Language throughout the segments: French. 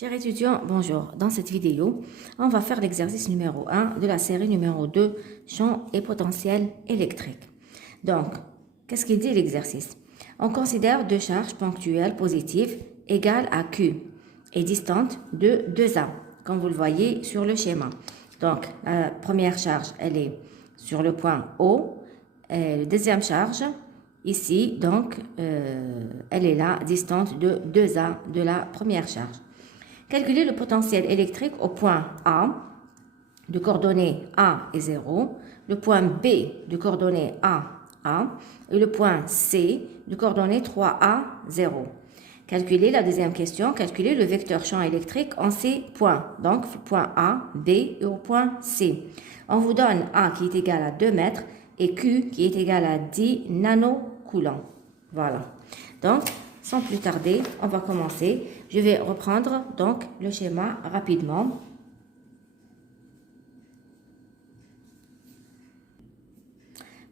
Chers étudiants, bonjour. Dans cette vidéo, on va faire l'exercice numéro 1 de la série numéro 2, champ et potentiel électrique. Donc, qu'est-ce qu'il dit l'exercice? On considère deux charges ponctuelles positives égales à Q et distantes de 2A, comme vous le voyez sur le schéma. Donc, la première charge, elle est sur le point O. Et la deuxième charge, ici, donc, elle est là, distante de 2A de la première charge. Calculer le potentiel électrique au point A de coordonnées A et 0, le point B de coordonnées A et le point C de coordonnées 3A, 0. Calculer la deuxième question, calculer le vecteur champ électrique en ces points, donc point A, B et au point C. On vous donne A qui est égal à 2 mètres et Q qui est égal à 10 nanocoulombs. Voilà. Donc, sans plus tarder, on va commencer. Je vais reprendre donc le schéma rapidement.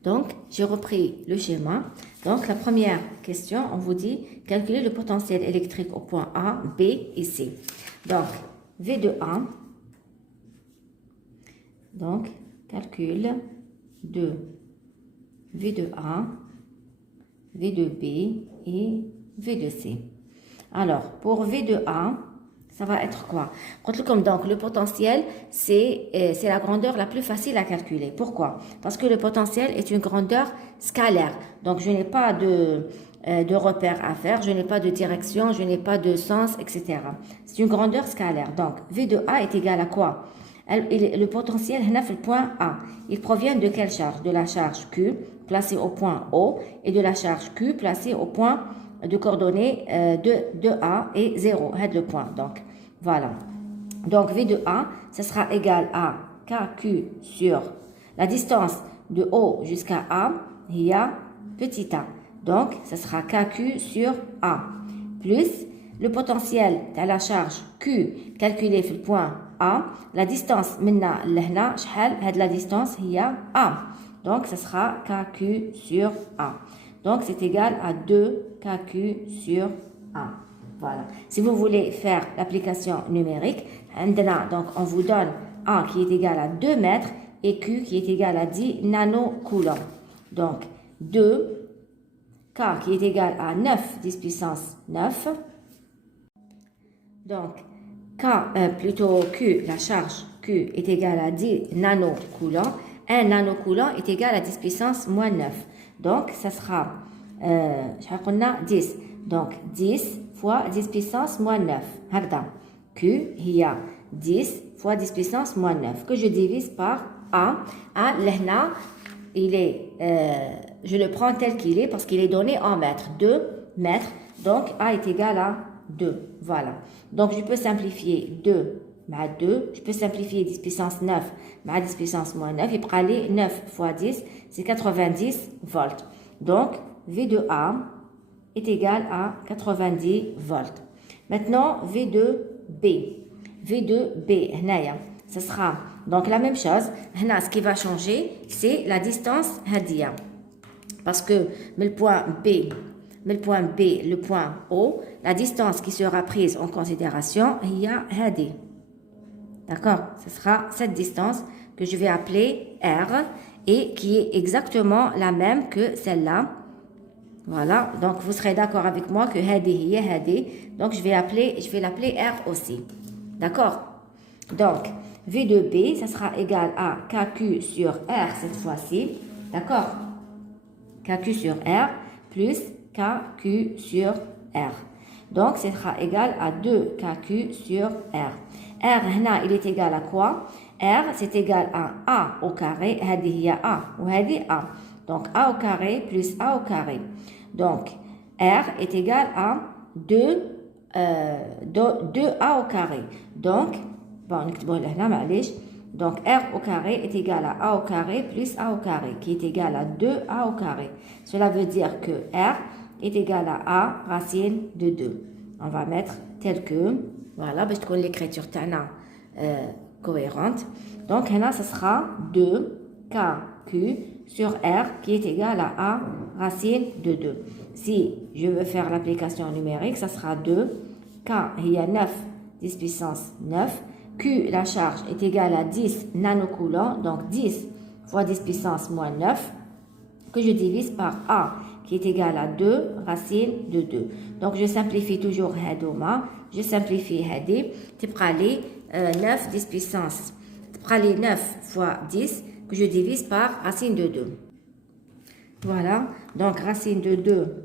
Donc, j'ai repris le schéma. Donc, la première question, on vous dit calculer le potentiel électrique au point A, B et C. Donc, V de A, donc, calcul de V de A, V de B et V de C. Alors, pour V de A, ça va être quoi? Comme donc, le potentiel, c'est la grandeur la plus facile à calculer. Pourquoi? Parce que le potentiel est une grandeur scalaire. Donc, je n'ai pas de repère à faire, je n'ai pas de direction, je n'ai pas de sens, etc. C'est une grandeur scalaire. Donc, V de A est égal à quoi? Le potentiel, le point A, il provient de quelle charge? De la charge Q placée au point O et de la charge Q placée au point de coordonnées de A et 0, le point. Donc, voilà. Donc, V de A, ce sera égal à KQ sur la distance de O jusqu'à A, il y a petit a. Donc, ce sera KQ sur A, plus le potentiel de la charge Q calculé sur le point A, la distance maintenant, la distance, il y a A. Donc, ce sera KQ sur A. Donc, c'est égal à 2KQ sur A. Voilà. Si vous voulez faire l'application numérique, donc on vous donne A qui est égal à 2 mètres et Q qui est égal à 10 nanocoulombs. Donc, 2, K qui est égal à 9, 10 puissance 9. Donc, plutôt Q, la charge Q est égale à 10 nanocoulombs. 1 nanocoulomb est égal à 10 puissance moins 9. Donc, ça sera 10. Donc, 10 fois 10 puissance moins 9. Q, il y a 10 fois 10 puissance moins 9 que je divise par A. A, l'hna, il est, je le prends tel qu'il est parce qu'il est donné en mètres. 2 mètres. Donc, A est égal à 2. Voilà. Donc, je peux simplifier 2 مع 2, je peux simplifier 10 puissance 9 مع 10 puissance moins 9, il prend les 9 fois 10, c'est 90 volts. Donc, V de A est égal à 90 volts. Maintenant, V de B. V de B, ce sera donc la même chose. Ce qui va changer, c'est la distance hadia. Parce que le point B, le point O, la distance qui sera prise en considération, il y a hadi. D'accord? Ce sera cette distance que je vais appeler R et qui est exactement la même que celle-là. Voilà. Donc, vous serez d'accord avec moi que hadi est hadi. Donc, je vais l'appeler R aussi. D'accord? Donc, V de B, ça sera égal à KQ sur R cette fois-ci. D'accord? KQ sur R plus KQ sur R. Donc, ça sera égal à 2 KQ sur R. R, il est égal à quoi? R, c'est égal à A au carré. Il y a A. Ou A. Donc, A au carré plus A au carré. Donc, R est égal à 2A au carré. Donc, donc, R au carré est égal à A au carré plus A au carré, qui est égal à 2A au carré. Cela veut dire que R est égal à A racine de 2. On va mettre tel que, voilà, parce que l'écriture est cohérente. Donc, là, ce sera 2KQ sur R qui est égal à A racine de 2. Si je veux faire l'application numérique, ça sera 2K, il y a 9 10 puissance 9. Q, la charge, est égale à 10 nanocoulombs, donc 10 fois 10 puissance moins 9, que je divise par A, qui est égal à 2 racine de 2. Donc, je simplifie toujours Hadouma, je simplifie Hadi, tu prends les 9, 10 puissance, tu prends les 9 fois 10, que je divise par racine de 2. Voilà, donc racine de 2,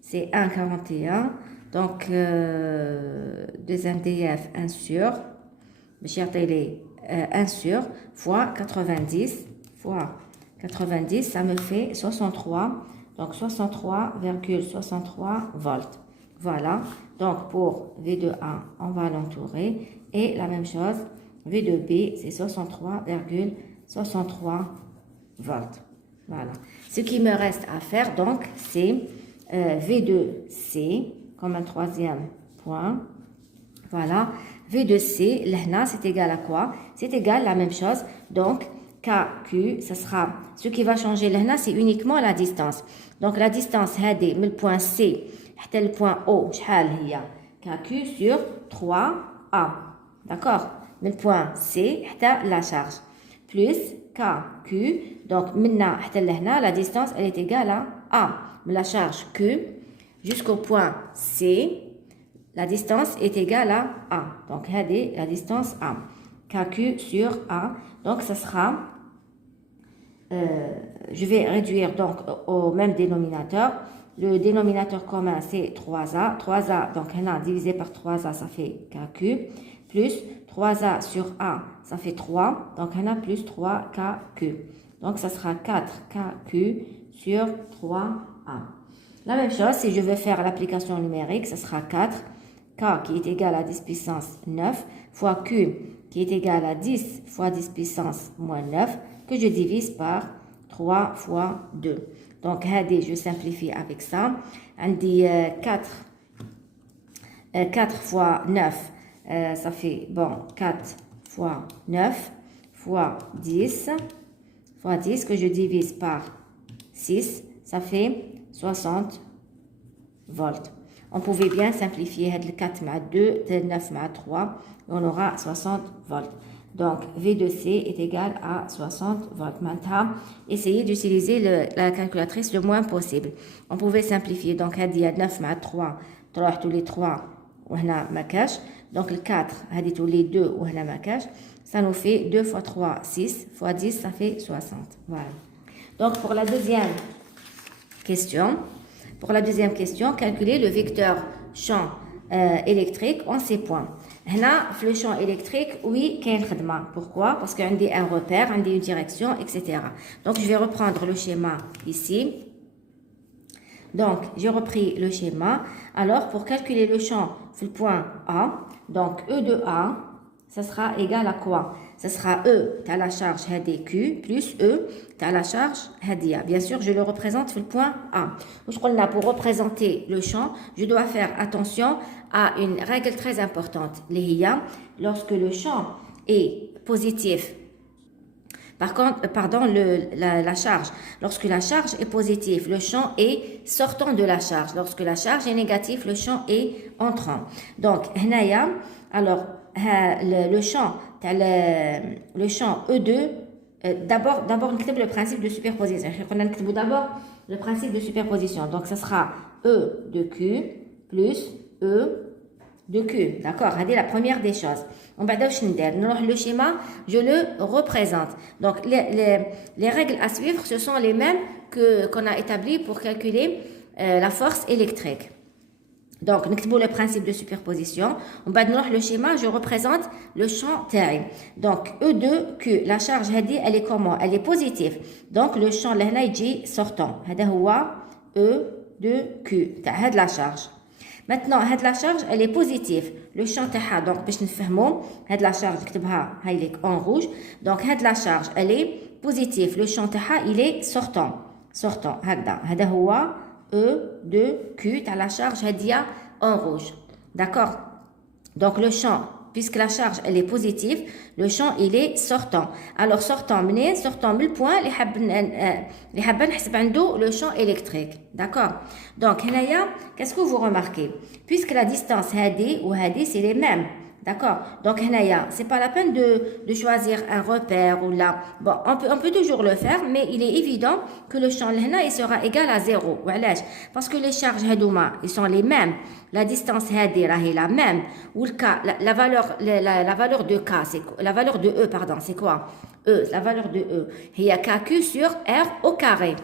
c'est 1,41. Donc, deuxième DF, 1 sur, je vais 1 sur, fois 90, fois 90, ça me fait 63, donc 63,63 volts. Voilà, donc pour V2A, on va l'entourer, et la même chose, V2B, c'est 63,63 volts. Voilà. Ce qui me reste à faire, donc, c'est V2C, comme un troisième point. Voilà. V2C, là, c'est égal à quoi? C'est égal à la même chose. Donc, KQ, ce sera, ce qui va changer là, c'est uniquement la distance. Donc, la distance, c'est le point C, le point O, KQ sur 3A. D'accord? Le point C, la charge. Plus KQ, donc maintenant, la distance, elle est égale à A. La charge Q jusqu'au point C, la distance est égale à A. Donc, la distance A. KQ sur A. Donc, ce sera, je vais réduire donc au même dénominateur. Le dénominateur commun, c'est 3A. 3A, donc, divisé par 3A, ça fait KQ. Plus 3A sur A, ça fait 3. Donc, plus 3KQ. Donc, ça sera 4KQ sur 3A. La même chose, si je veux faire l'application numérique, ça sera 4. K qui est égal à 10 puissance 9 fois Q qui est égal à 10 fois 10 puissance moins 9 que je divise par 3 fois 2. Donc, je simplifie avec ça. On dit 4 fois 9, ça fait, bon, 4 fois 9 fois 10 que je divise par 6, ça fait 60 volts. On pouvait bien simplifier le 4 ma 2, le 9 ma 3, et on aura 60 volts. Donc, V2C est égal à 60 volts. Maintenant, essayez d'utiliser la calculatrice le moins possible. On pouvait simplifier. Donc, il y a 9 ma 3, tous les 3, ou ma cache. Donc, le 4, tous les 2, ou ma cache. Ça nous fait 2 fois 3, 6, fois 10, ça fait 60. Voilà. Donc, pour la deuxième question, calculer le vecteur champ électrique en ces points. Là, le champ électrique, oui, qu'il y a une khadma. Pourquoi? Parce qu'il y a un repère, il y a une direction, etc. Donc, je vais reprendre le schéma ici. Donc, j'ai repris le schéma. Alors, pour calculer le champ sur le point A, donc E de A, ça sera égal à quoi? Ça sera E, tu as la charge HDQ, plus E, tu as la charge HDA. Bien sûr, je le représente sur le point A. Pour représenter le champ, je dois faire attention à une règle très importante. Lorsque le champ est positif, par contre, la charge. Lorsque la charge est positive, le champ est sortant de la charge. Lorsque la charge est négative, le champ est entrant. Donc, alors, le champ E2, d'abord, on écrit le principe de superposition. On écrit d'abord le principe de superposition. Donc, ce sera E de Q plus E de Q. D'accord? C'est la première des choses. Le schéma, je le représente. Donc, les règles à suivre, ce sont les mêmes qu'on a établies pour calculer la force électrique. Donc, nous avons le principe de superposition. Le schéma, je représente le champ terrain. Donc, E2Q, la charge, elle est comment? Elle est positive. Donc, le champ, là, il est sortant. E2Q, c'est la charge. Maintenant, la charge, elle est positive. Le champ terrain, donc, pour nous la charge, en rouge. Donc, la charge, elle est positive. Le champ terrain, il est sortant. Sortant. E2Q, tu as la charge en rouge. D'accord? Donc, le champ, puisque la charge, elle est positive, le champ, il est sortant. Alors, sortant le point, le champ électrique. D'accord? Donc, qu'est-ce que vous remarquez? Puisque la distance, c'est les mêmes. D'accord? Donc, c'est pas la peine de choisir un repère ou là. Bon, on peut toujours le faire, mais il est évident que le champ là, il sera égal à 0. Parce que les charges hadouma, ils sont les mêmes. La distance hadi est la même. Ou le K, la valeur de K, la valeur de E, pardon, c'est quoi? E, la valeur de E. Il y a KQ sur R au carré.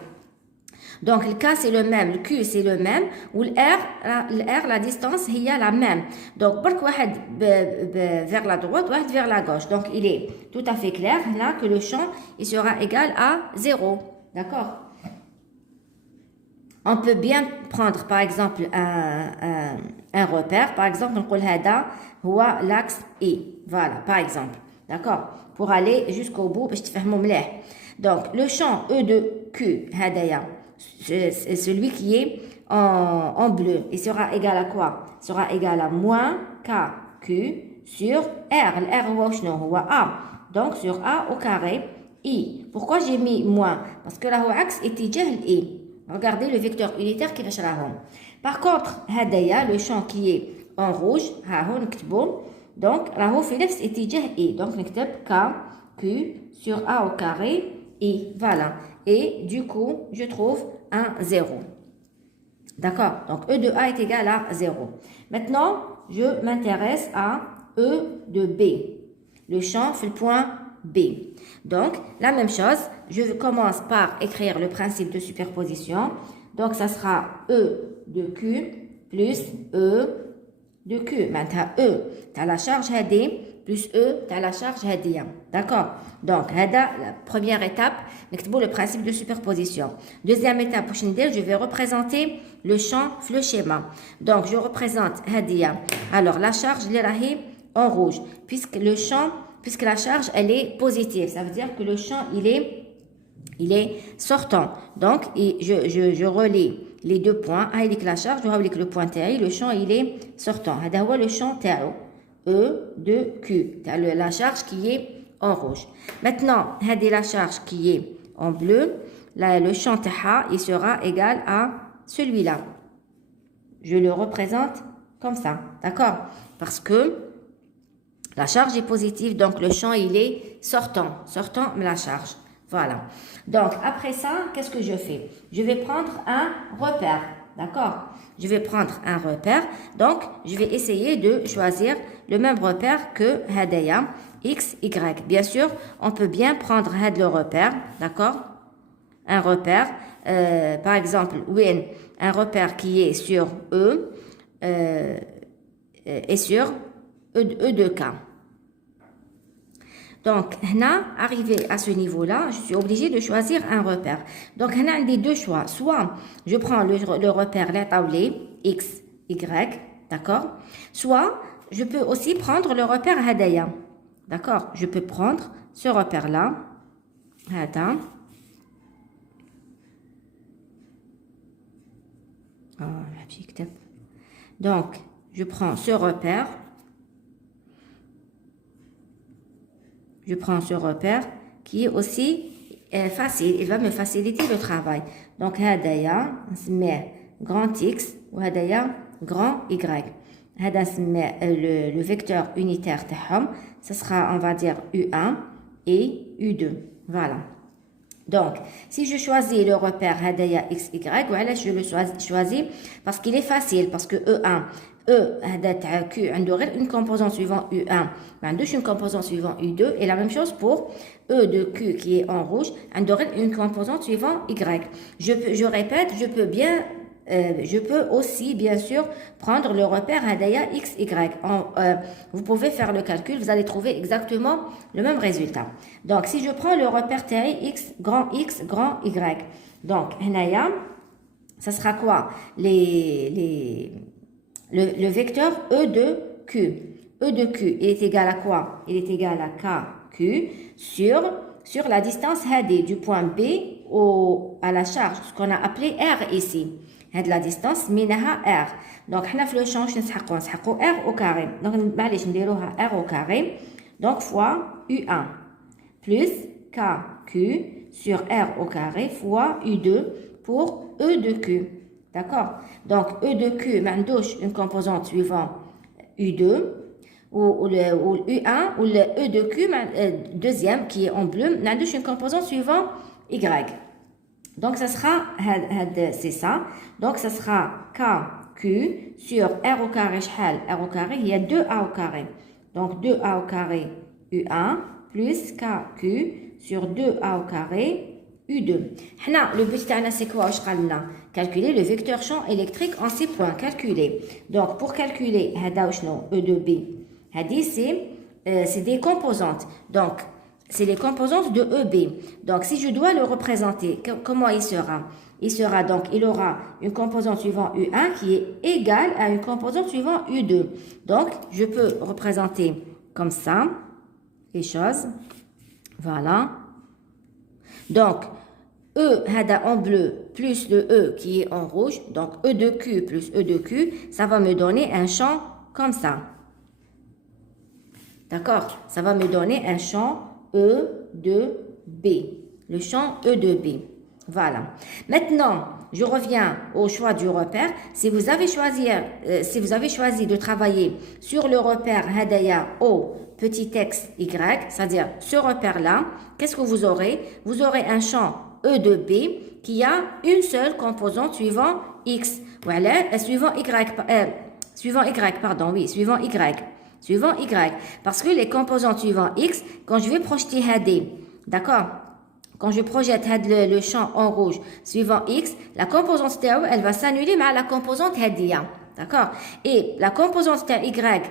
Donc, le K, c'est le même, le Q, c'est le même, ou le R, la distance, il y a la même. Donc, pour vers la droite, vers la gauche. Donc, il est tout à fait clair, là, que le champ, il sera égal à 0. D'accord? On peut bien prendre, par exemple, un repère. Par exemple, on peut dire l'axe I. Voilà, par exemple. D'accord? Pour aller jusqu'au bout, je te fais mon Donc, le champ E de Q, c'est celui qui est en bleu. Il sera égal à quoi? Il sera égal à moins KQ sur R. Le R, A. Donc, sur A au carré, I. Pourquoi j'ai mis moins? Parce que là, l'axe est I. Regardez le vecteur unitaire qui va chez Par contre, le champ qui est en rouge, donc, là, est I. Donc, K, Q sur A au carré, I. Voilà. Et du coup, je trouve un 0. D'accord? Donc, E de A est égal à 0. Maintenant, je m'intéresse à E de B. Le champ fait le point B. Donc, la même chose, je commence par écrire le principe de superposition. Donc, ça sera E de Q plus E de Q. Maintenant, E, tu as la charge HD plus E, tu as la charge HD. D'accord? Donc, la première étape, le principe de superposition. Deuxième étape, je vais représenter le champ, le schéma. Donc, je représente HD. Alors, la charge, elle est en rouge, puisque la charge, elle est positive. Ça veut dire que le champ, il est sortant. Donc, je relie les deux points. Avec la charge, je avec le point TI, le champ, il est sortant. C'est le champ TAO. E de Q. La charge qui est en rouge. Maintenant, la charge qui est en bleu. Là, le champ TH, il sera égal à celui-là. Je le représente comme ça. D'accord? Parce que la charge est positive, donc le champ, il est sortant. Sortant, mais la charge. Voilà. Donc, après ça, qu'est-ce que je fais? Je vais prendre un repère. D'accord? Je vais prendre un repère. Donc, je vais essayer de choisir le même repère que Hadaya, X, Y. Bien sûr, on peut bien prendre le repère. D'accord? Un repère. Par exemple, un repère qui est sur E et sur E de K. Donc, arrivé à ce niveau-là, je suis obligée de choisir un repère. Donc, on a des deux choix. Soit je prends le repère la tablée X, Y, d'accord? Soit je peux aussi prendre le repère Hadaya. D'accord? Je peux prendre ce repère-là. Attends. Donc, je prends ce repère. Je prends ce repère qui est aussi facile. Il va me faciliter le travail. Donc, Hadaya, on met grand X ou Hadaya, grand Y. Hadaya, le vecteur unitaire, ce sera, on va dire, U1 et U2. Voilà. Donc, si je choisis le repère Hadaya XY, voilà, je le choisis parce qu'il est facile, parce que E1, Q, une composante suivant U1, une composante suivant U2, et la même chose pour E de Q qui est en rouge, une composante suivant Y. Je répète, je peux aussi, bien sûr, prendre le repère Hadaya XY. Vous pouvez faire le calcul, vous allez trouver exactement le même résultat. Donc, si je prends le repère TI X, grand Y. Donc, Hadaya, ça sera quoi? Le vecteur E de Q. E de Q, il est égal à quoi? Il est égal à KQ sur la distance HD du point B à la charge, ce qu'on a appelé R ici. La distance منها R. Donc, حنا في le champ نسحقوا R au carré. Donc, معليش نديروها R au carré. Donc, fois U1 plus KQ sur R au carré fois U2 pour E de Q. D'accord? Donc, E de Q, mandouche une composante suivant U2. ou le U1 ou le E de Q, deuxième qui est en bleu, on a une composante suivant Y. Donc, ça sera, c'est ça. Donc, ça sera KQ sur R au carré, R au carré, il y a 2A au carré. Donc, 2A au carré U1 plus KQ sur 2A au carré U2. Le but c'est quoi? Calculer le vecteur champ électrique en 6 points. Calculer. Donc, pour calculer E de B, c'est des composantes. Donc, c'est les composantes de EB. Donc, si je dois le représenter, comment il sera? Il sera donc, il aura une composante suivant U1 qui est égale à une composante suivant U2. Donc, je peux représenter comme ça les choses. Voilà. Donc, E en bleu plus le E qui est en rouge, donc E de Q plus E de Q, ça va me donner un champ comme ça. D'accord? Ça va me donner un champ E de B. Le champ E de B. Voilà. Maintenant, je reviens au choix du repère. Si vous avez choisi de travailler sur le repère Hadaya O petit x y, c'est-à-dire ce repère-là, qu'est-ce que vous aurez? Vous aurez un champ E de B qui a une seule composante suivant X. Voilà, suivant Y, pardon, oui, suivant Y. Suivant Y. Parce que les composantes suivant X, quand je vais projeter HD, d'accord? Quand je projette le champ en rouge suivant X, la composante TAO, elle va s'annuler mais la composante HDIA. D'accord? Et la composante Y,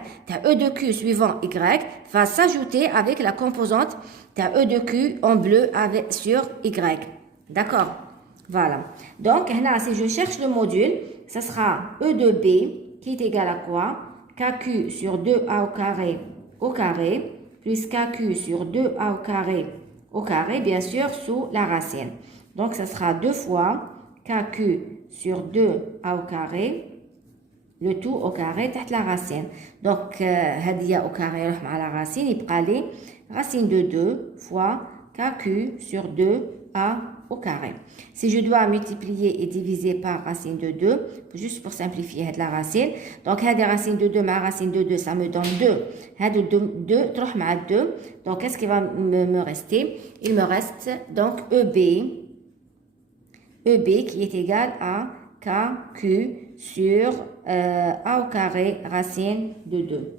E de Q suivant Y, va s'ajouter avec la composante E de Q en bleu sur Y. D'accord? Voilà. Donc, là, si je cherche le module, ça sera E de B qui est égal à quoi? KQ sur 2A au carré, plus KQ sur 2A au carré, bien sûr, sous la racine. Donc, ça sera 2 fois KQ sur 2A au carré, le tout au carré, tête la racine. Donc, Hadia au carré, à la racine, il prend les racine de 2 fois KQ sur 2A au carré. Si je dois multiplier et diviser par racine de 2, juste pour simplifier la racine, donc racine de 2 ma racine de 2, ça me donne 2. 2, 2. Donc, qu'est-ce qui va me rester? Il me reste donc EB qui est égal à KQ sur A au carré racine de 2.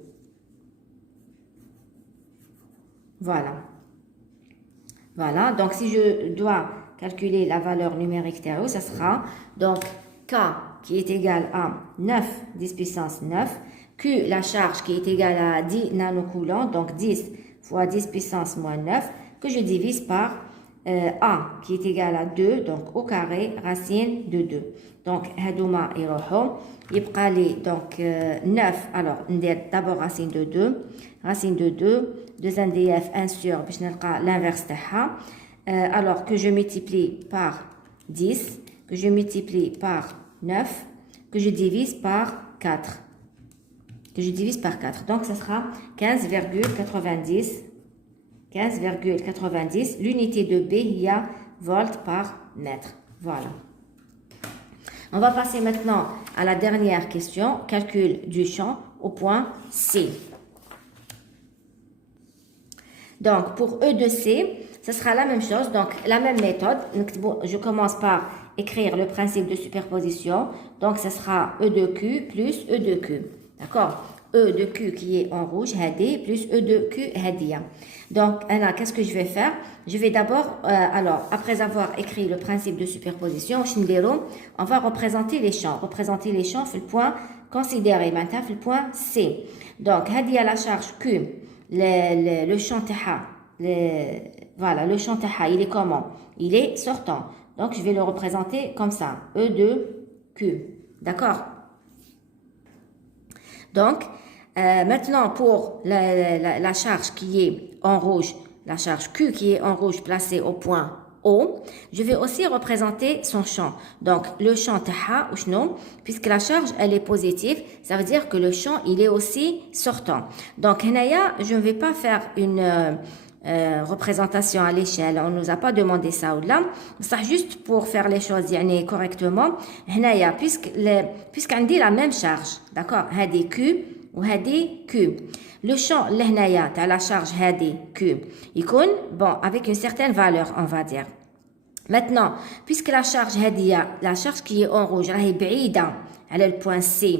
Voilà. Voilà, donc si je dois calculer la valeur numérique TAO, ça sera donc K qui est égal à 9, 10 puissance 9, Q, la charge qui est égale à 10 nanocoulombs, donc 10 fois 10 puissance moins 9, que je divise par A qui est égal à 2, donc au carré, racine de 2. Donc, hadouma et roho, il donc 9, alors, d'abord racine de 2, 2 NDF 1 sur, l'inverse de alors que je multiplie par 10, que je multiplie par 9, que je divise par 4. Donc, ça sera 15,90. L'unité de B, il y a volt par mètre. Voilà. On va passer maintenant à la dernière question, calcul du champ au point C. Donc, pour E de C, ce sera la même chose, donc la même méthode. Je commence par écrire le principe de superposition. Donc, ce sera E de Q plus E de Q. D'accord? E de Q qui est en rouge, Hadi, plus E de Q, Hadia. Donc, alors, qu'est-ce que je vais faire? Je vais d'abord, après avoir écrit le principe de superposition, on va représenter les champs. Représenter les champs, fait le point considéré. Maintenant, fait le point C. Donc, Hadia la charge Q, le champ TH, voilà, le champ TH, il est comment? Il est sortant. Donc, je vais le représenter comme ça. E de Q. D'accord? Donc, maintenant, pour la charge qui est en rouge, la charge Q qui est en rouge placée au point O, je vais aussi représenter son champ. Donc, le champ TH, puisque la charge, elle est positive, ça veut dire que le champ, il est aussi sortant. Donc, je ne vais pas faire une représentation à l'échelle. On ne nous a pas demandé ça ou là. Ça juste pour faire les choses correctement. Puisqu'on dit la même charge, d'accord? Hadi Q, وهذه Q. Le champ اللي هنايا تاع la charge هذه Q يكون bon avec une certaine valeur on va dire. Maintenant, puisque la charge هذه la charge qui est en rouge راهي بعيدة على le point C.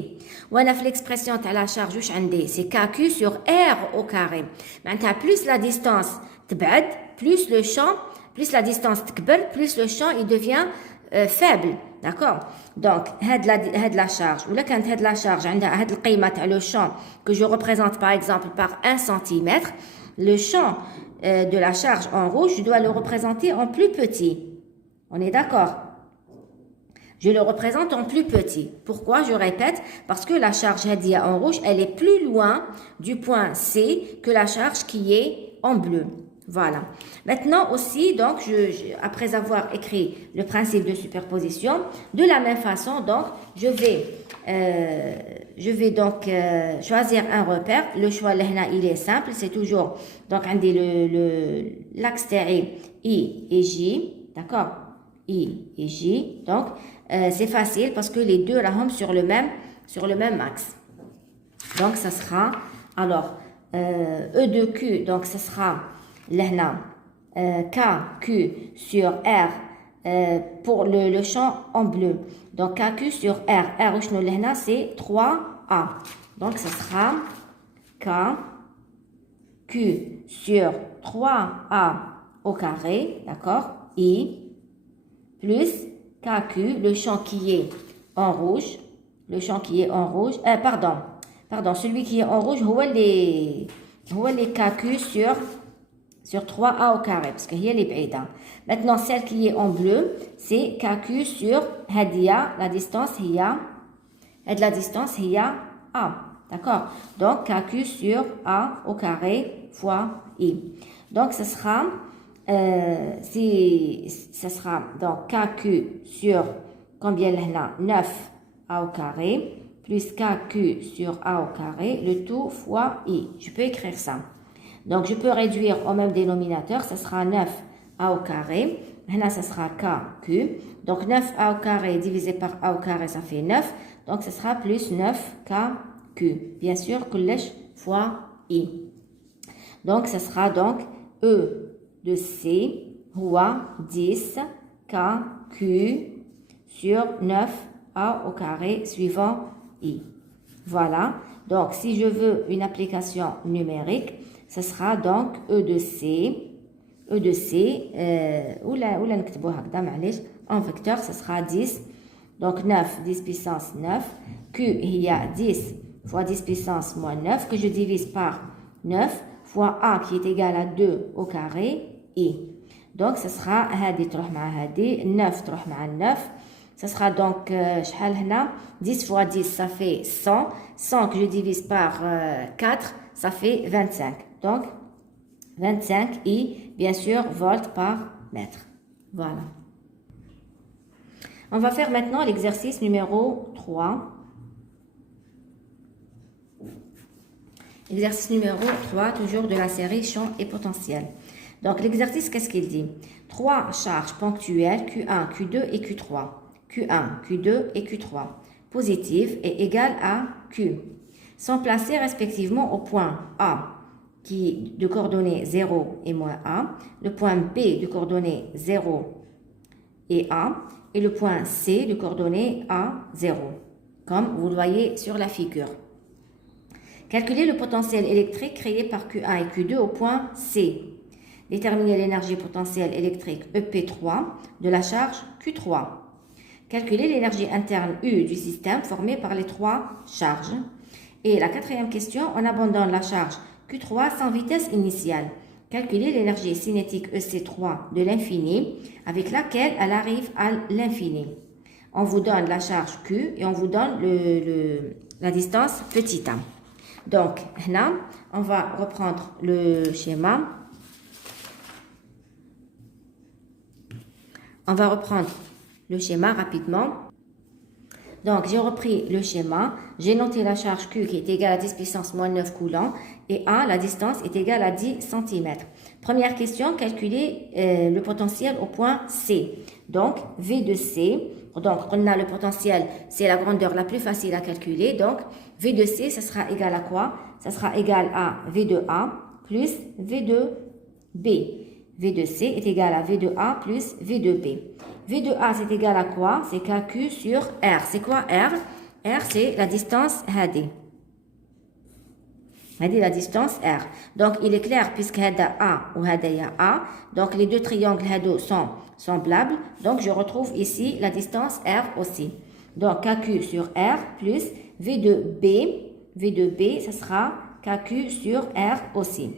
وانا في l'expression تاع la charge واش عندي c'est KQ sur R au carré. معناتها plus la distance تبعد plus le champ plus la distance تكبر plus le champ il devient faible. D'accord. Donc هاد la charge ولا كانت هاد la charge عندها هاد القيمة تاع le champ que je représente par exemple par 1 cm, le champ de la charge en rouge je dois le représenter en plus petit. On est d'accord? Je le représente en plus petit. Pourquoi? Je répète, parce que la charge Hadia en rouge, elle est plus loin du point C que la charge qui est en bleu. Voilà. Maintenant aussi, donc, après avoir écrit le principe de superposition, de la même façon, donc, je vais donc choisir un repère. Le choix là, il est simple, c'est toujours, donc, on dit l'axe terré I et J, d'accord? I et J, donc, c'est facile parce que les deux sont sur le même axe. Donc, ça sera, alors, E de Q, donc, ça sera, là, KQ sur R pour le champ en bleu. Donc, KQ sur R. R, c'est 3A. Donc, ça sera KQ sur 3A au carré, d'accord? I plus KQ, le champ qui est en rouge, pardon, celui qui est en rouge, هو les KQ sur 3A au carré, parce qu'il y a les بعيدة. Maintenant, celle qui est en bleu, c'est KQ sur Hadia, la distance هي A, d'accord? Donc, KQ sur A au carré fois I. Donc, ce sera donc KQ sur combien là 9A au carré plus KQ sur A au carré, le tout fois I. Je peux écrire ça. Donc je peux réduire au même dénominateur, ça sera 9A au carré. Là, ça sera KQ. Donc 9A au carré divisé par A au carré, ça fait 9. Donc ce sera plus 9KQ. Bien sûr, كلش fois I. Donc ça sera donc E de C هو 10 KQ sur 9A au carré suivant I. Voilà. Donc si je veux une application numérique, ce sera donc E de C ولا نكتبوها هكذا معليش en vecteur, ce sera 10. Donc 9, 10 puissance 9. Q, il y a 10 fois 10 puissance moins 9 que je divise par 9 fois A qui est égal à 2 au carré I. Donc ce sera هذه تروح مع هذه 9 تروح مع 9. Ce sera donc شحال هنا 10 fois 10 ça fait 100. 100 que je divise par 4 ça fait 25. Donc 25 I, bien sûr, volts par mètre. Voilà. On va faire maintenant l'exercice numéro 3. Exercice numéro 3, toujours de la série champ et potentiel. Donc l'exercice, qu'est-ce qu'il dit? 3 charges ponctuelles Q1, Q2 et Q3. Q1, Q2 et Q3 positives et égales à Q sont placées respectivement au point A qui de coordonnées 0 et moins A, le point B de coordonnées 0 et A, et le point C de coordonnées A, 0, comme vous le voyez sur la figure. Calculez le potentiel électrique créé par Q1 et Q2 au point C. Déterminez l'énergie potentielle électrique EP3 de la charge Q3. Calculez l'énergie interne U du système formé par les trois charges. Et la quatrième question, on abandonne la charge Q3 sans vitesse initiale. Calculez l'énergie cinétique EC3 de l'infini avec laquelle elle arrive à l'infini. On vous donne la charge Q et on vous donne la distance petit a. Donc, là, on va reprendre le schéma. On va reprendre le schéma rapidement. Donc, j'ai repris le schéma. J'ai noté la charge Q qui est égale à 10 puissance moins 9 coulombs. Et A, la distance, est égale à 10 cm. Première question, calculer le potentiel au point C. Donc, V de C Donc, on a le potentiel, c'est la grandeur la plus facile à calculer. Donc, V de C, ça sera égal à quoi? Ça sera égal à V de A plus V de B. V de C est égal à V de A plus V de B. V de A, c'est égal à quoi? C'est KQ sur R. C'est quoi R? R, c'est la distance HD. هذه la distance R. Donc, il est clair, puisque هذا A ou هذا y a A, donc les deux triangles هادو sont semblables. Donc, je retrouve ici la distance R aussi. Donc, KQ sur R plus V de B. V de B, ça sera KQ sur R aussi.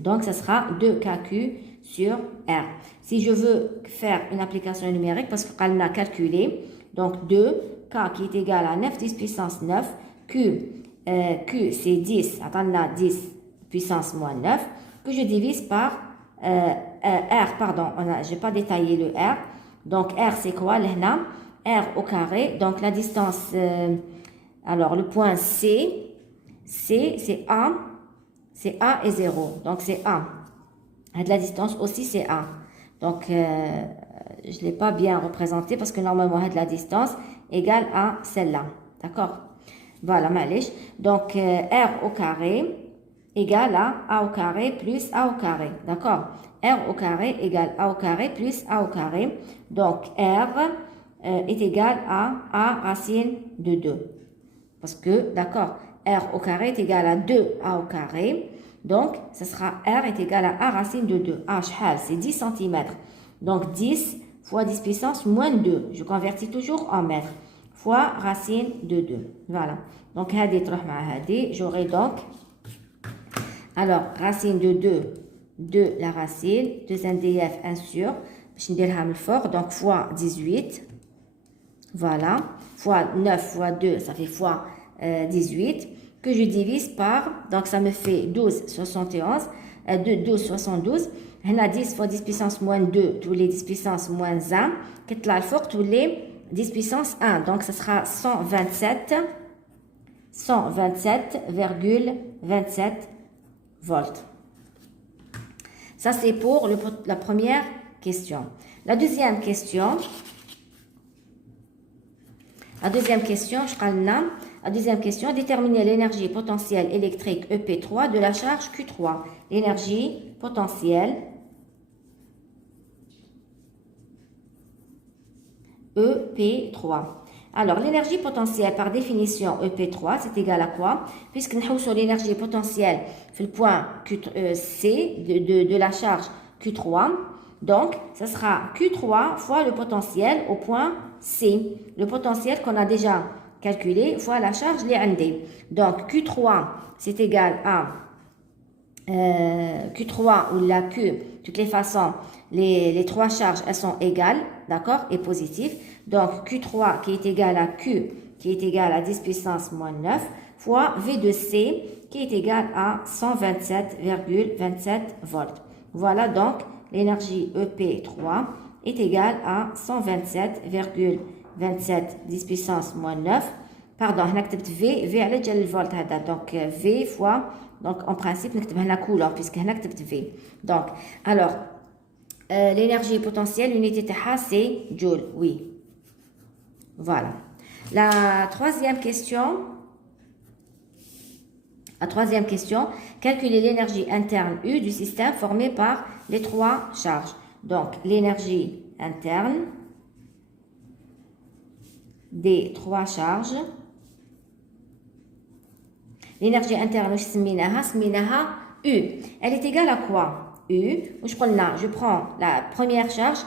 Donc, ça sera 2KQ sur R. Si je veux faire une application numérique, parce qu'on a calculé, donc 2K qui est égal à 9 10 puissance 9, Q c'est 10, attendez, 10 puissance moins 9, que je divise par R, pardon, je n'ai pas détaillé le R. Donc, R c'est quoi? R au carré, donc la distance, alors le point C c'est A et 0, donc c'est A. Et de la distance aussi c'est A. Donc, je ne l'ai pas bien représenté parce que normalement, de la distance égale à celle-là. D'accord? Voilà, malish. Donc, R au carré égale à A au carré plus A au carré. D'accord? R au carré égale A au carré plus A au carré. Donc, R est égal à A racine de 2. Parce que, d'accord, R au carré est égal à 2A au carré. Donc, ce sera R est égal à A racine de 2. A, c'est 10 cm. Donc, 10 fois 10 puissance moins 2. Je convertis toujours en mètres. Fois racine de 2. Voilà. Donc, j'aurai donc, alors, racine de 2 de la racine, 2 NDF 1 sur, je vais le fort, donc fois 18. Voilà. Fois 9 fois 2, ça fait fois 18. Que je divise par, donc ça me fait 12, 71, 12, 72. On a 10 fois 10 puissance moins 2, tous les 10 puissance moins 1. Qu'est-ce que fort, tous les 10 puissance 1. Donc, ce sera 127,27 volts. Ça, c'est pour la première question. La deuxième question, déterminer l'énergie potentielle électrique EP3 de la charge Q3. L'énergie potentielle EP3. Alors, l'énergie potentielle, par définition, EP3, c'est égal à quoi? Puisque nous avons sur l'énergie potentielle, le point C de la charge Q3. Donc, ce sera Q3 fois le potentiel au point C. Le potentiel qu'on a déjà calculé fois la charge l'IND. Donc, Q3, c'est égal à Q3 ou la Q. De toutes les façons, les trois charges, elles sont égales, d'accord, et positives. Donc, Q3 qui est égal à Q, qui est égal à 10 puissance moins 9, fois V de C, qui est égal à 127,27 volts. Voilà donc, l'énergie EP3 est égale à 127,27 10 puissance moins 9. Pardon, on a V, V à le volt. Donc, V fois, donc en principe, on a coulomb, puisque on a V. Donc, alors, l'énergie potentielle, l'unité de c'est joule, oui. Voilà. La troisième question, calculer l'énergie interne U du système formé par les trois charges. Donc, l'énergie interne des trois charges. L'énergie interne, U. Elle est égale à quoi? U, je prends la première charge,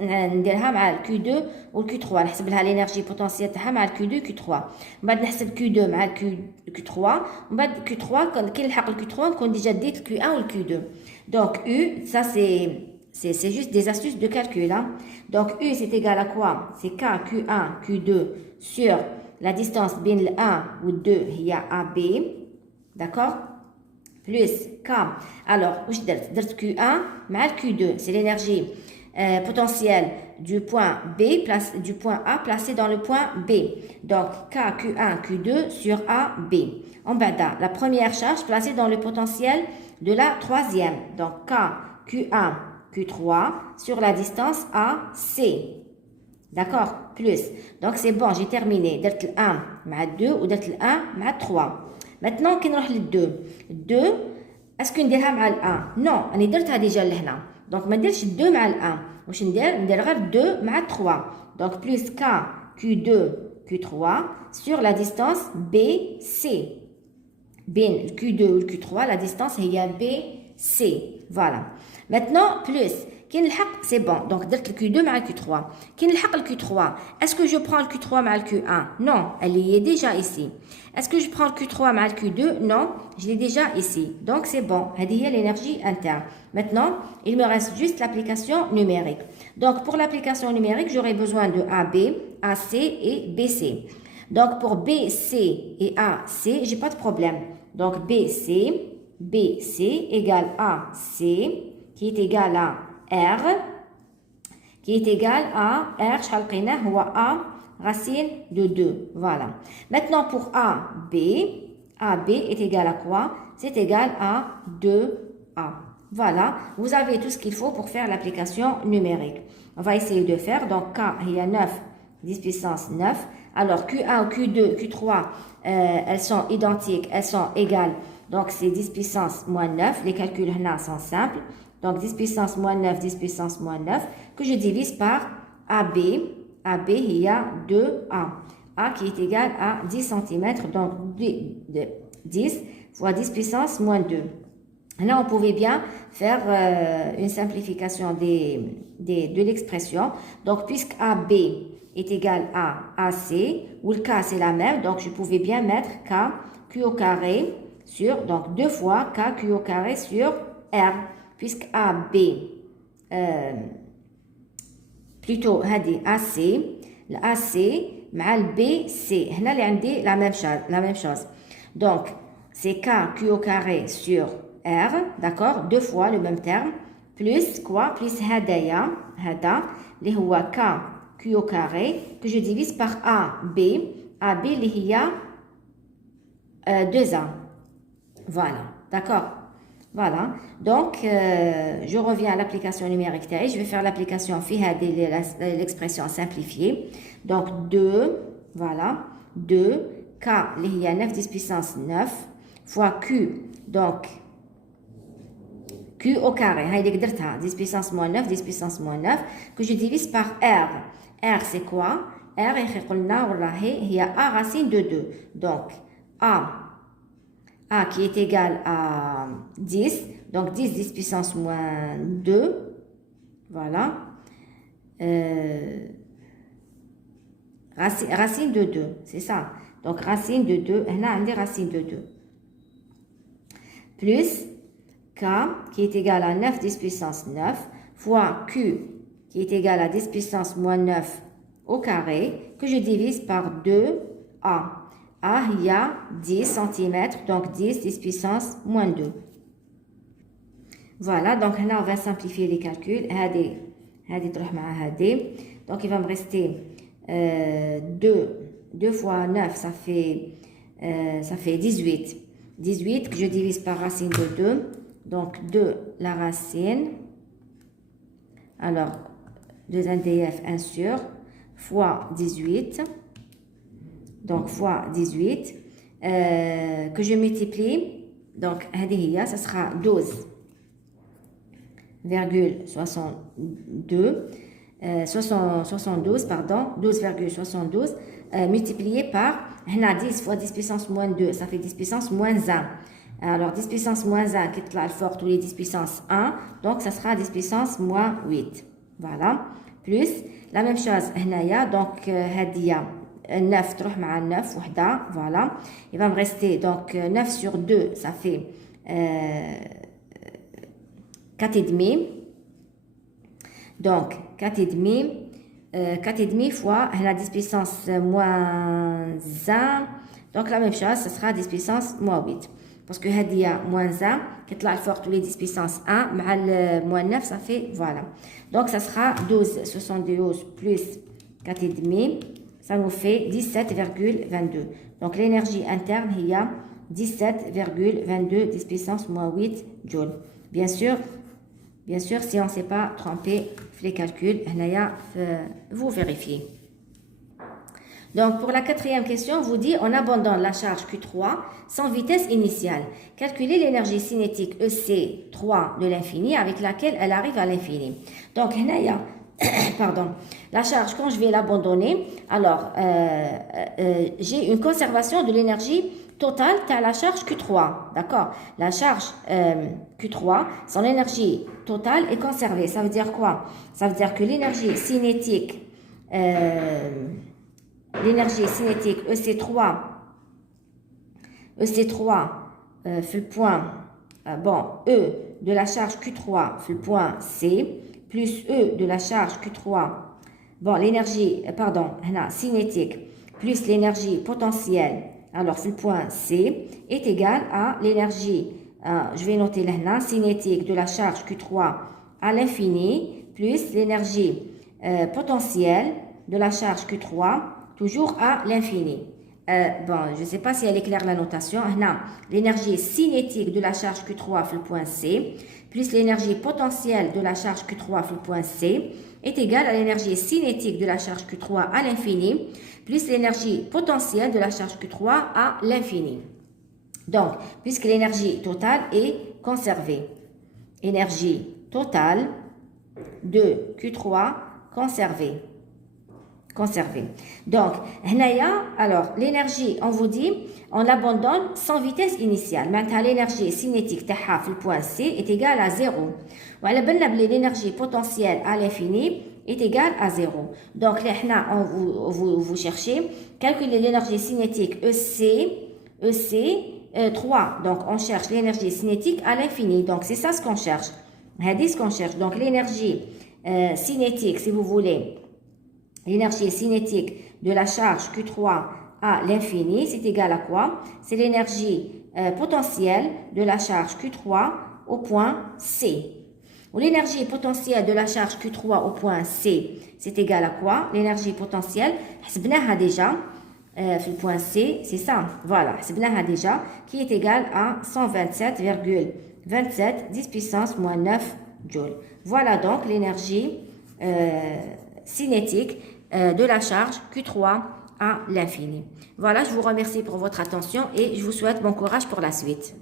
نديرها مع Q2 و Q3, نحسب لها l'énergie potentielle تاعها مع Q2 Q3. من بعد نحسب Q2 مع Q3, ومن بعد Q3 كي نلحق Q3 نكون déjà ديت Q1 ou Q2. Donc U, ça c'est juste des astuces de calcul. Hein. Donc U c'est égal à quoi? C'est K Q1 Q2 sur la distance بين le 1 ou 2 هي AB. D'accord? Plus K. Alors, درت Q1 مع Q2, c'est l'énergie potentielle du point B, du point A placé dans le point B. Donc, K, Q1, Q2 sur A, B. En bas, la première charge placée dans le potentiel de la troisième. Donc, K, Q1, Q3 sur la distance A, C. D'accord? Plus. Donc, c'est bon, j'ai terminé. درت le 1 مع 2 ودرت le 1 مع 3. Maintenant, كي نروح لل 2. 2, اسكو نديرها مع ال 1؟ Non, أنا درتها ديجا لهنا. Donc, ما نديرش 2 مع ال 1. واش ندير غير 2 مع 3. Donc, plus K, Q2, Q3 sur la distance BC. بين le Q2 و le Q3, la distance هي BC. Voilà. Maintenant, plus. كي نلحق سي بون دونك درت الكيو 2 مع الكيو 3 كي نلحق الكيو 3 اسكو جو برون الكيو 3 مع الكيو 1 نو elle y est déjà ici اسكو جو برون الكيو 3 مع الكيو 2 نو je l'ai déjà ici donc c'est bon هذه هي l'énergie interne maintenant il me reste juste l'application numérique donc pour l'application numérique j'aurai besoin de AB AC et BC donc pour BC et AC j'ai pas de problème donc BC égale AC qui est égal à R qui est égal à R شحال لقيناه هو A racine de 2 voilà maintenant pour AB est égal à quoi c'est égal à 2A voilà vous avez tout ce qu'il faut pour faire l'application numérique on va essayer de faire donc K il y a 9 10 puissance 9 alors Q1 Q2 Q3 elles sont identiques elles sont égales donc c'est 10 puissance moins 9 les calculs là sont simples donc 10 puissance moins 9, 10 puissance moins 9, que je divise par AB. AB, il y a 2A. A qui est égal à 10 cm, donc 10 fois 10 puissance moins 2. Là, on pouvait bien faire une simplification de l'expression. Donc, puisque AB est égal à AC, où le K c'est la même, donc je pouvais bien mettre K, Q au carré sur, donc 2 fois K, Q au carré sur R. puisque AB plutôt هذه AC l'AC مع le BC هنا اللي عندي la même chose donc c'est K Q au carré sur R d'accord deux fois le même terme plus quoi plus هذا اللي هو K Q au carré que je divise par AB اللي هي 2A voilà d'accord. Voilà, donc je reviens à l'application numérique. Je vais faire l'application l'expression simplifiée. Donc 2, voilà, 2, K, il y a 9 10 puissance 9, fois Q, donc Q au carré, 10 puissance moins 9, 10 puissance moins 9, que je divise par R. R c'est quoi? R, il y a A racine de 2. Donc A qui est égal à 10, donc 10 puissance moins 2, voilà, racine de 2, c'est ça, donc racine de 2, on a des racines de 2, plus K qui est égal à 9 10 puissance 9, fois Q qui est égal à 10 puissance moins 9 au carré, que je divise par 2A. A, il y a 10 cm, donc 10 puissance moins 2. Voilà, donc là, on va simplifier les calculs. Donc, il va me rester 2 fois 9, ça fait 18. 18 que je divise par racine de 2. Donc, 2 la racine. Alors, 2 NDF, 1 sur, fois 18. Donc fois 18 que je multiplie donc ça sera 12,72 pardon 12,72 multiplié par 10 fois 10 puissance moins 2 ça fait 10 puissance moins 1 alors 10 puissance moins 1 qui est là fort tous les 10 puissance 1 donc ça sera 10 puissance moins 8 voilà plus la même chose donc 9 تروح مع 9 وحده voilà il va me rester donc 9 sur 2 ça fait 4 et demi donc 4 et demi fois la 10 puissance moins 1 donc la même chose ça sera 10 puissance moins 8 parce que هذه moins 1 qui est là fort tous les 10 puissance 1 مع le moins 9 ça fait voilà donc ça sera 12,72 plus 4 et demi ça nous fait 17,22. Donc l'énergie interne, il y a 17,22 10 puissance moins 8 joules. Bien sûr, Bien sûr, si on ne s'est pas trompé les calculs, vous vérifiez. Donc, pour la quatrième question, on vous dit on abandonne la charge Q3 sans vitesse initiale. Calculez l'énergie cinétique EC3 de l'infini avec laquelle elle arrive à l'infini. Donc, pardon, la charge, quand je vais l'abandonner, alors j'ai une conservation de l'énergie totale à la charge Q3. D'accord? La charge Q3, son énergie totale est conservée. Ça veut dire quoi? Ça veut dire que l'énergie cinétique EC3 fait le point E de la charge Q3 fait le point C plus E de la charge Q3 l'énergie cinétique plus l'énergie potentielle alors fait le point C est égal à l'énergie je vais noter là cinétique de la charge Q3 à l'infini plus l'énergie potentielle de la charge Q3 toujours à l'infini. Je ne sais pas si elle est claire la notation. L'énergie cinétique de la charge Q3 fait le point C, plus l'énergie potentielle de la charge Q3 fait le point C, est égale à l'énergie cinétique de la charge Q3 à l'infini, plus l'énergie potentielle de la charge Q3 à l'infini. Donc, puisque l'énergie totale est conservée. Énergie totale de Q3 conservée. Donc, alors, l'énergie, on vous dit, on l'abandonne sans vitesse initiale. Maintenant, l'énergie cinétique de le point C est égale à 0. L'énergie potentielle à l'infini est égale à 0. Donc, là, vous cherchez, calculer l'énergie cinétique EC 3. Donc, on cherche l'énergie cinétique à l'infini. Donc, c'est ça ce qu'on cherche. C'est ce qu'on cherche. Donc, l'énergie cinétique, si vous voulez, l'énergie cinétique de la charge Q3 à l'infini, c'est égal à quoi? C'est l'énergie potentielle de la charge Q3 au point C. L'énergie potentielle de la charge Q3 au point C, c'est égal à quoi? L'énergie potentielle, حسبناها déjà, le point C, c'est ça. Voilà, حسبناها déjà, qui est égal à 127,27 10 puissance moins 9 joules. Voilà donc l'énergie cinétique de la charge Q3 à l'infini. Voilà, je vous remercie pour votre attention et je vous souhaite bon courage pour la suite.